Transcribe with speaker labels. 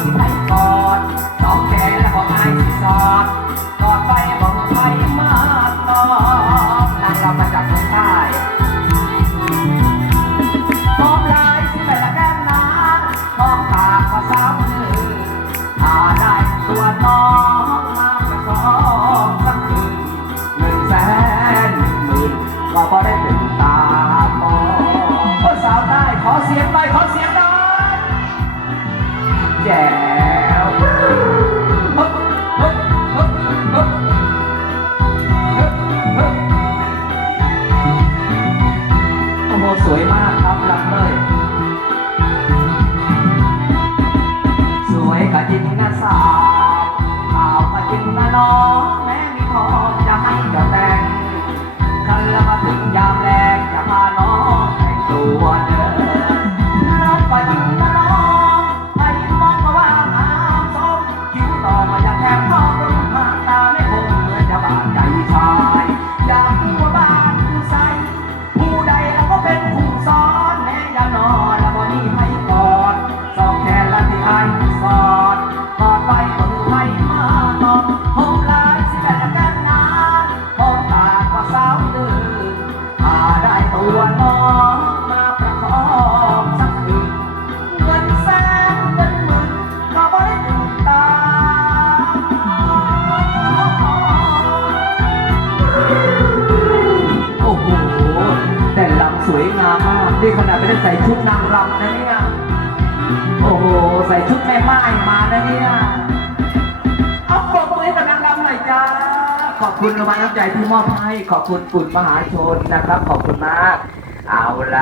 Speaker 1: Thank you. โอ้สวยมากครับ สวยงามมากนี่ขนาดไม่ได้ใส่ชุดนางรำนะเนี่ยโอ้โหใส่ชุดแม่ไม้มานะเนี่ยเอาปกมือกับนางรำหน่อยจ้าขอบคุณรางวัลน้ำใจที่มอบให้ขอบคุณปุ่นมหาชนนะครับ ขอบคุณมากเอาละ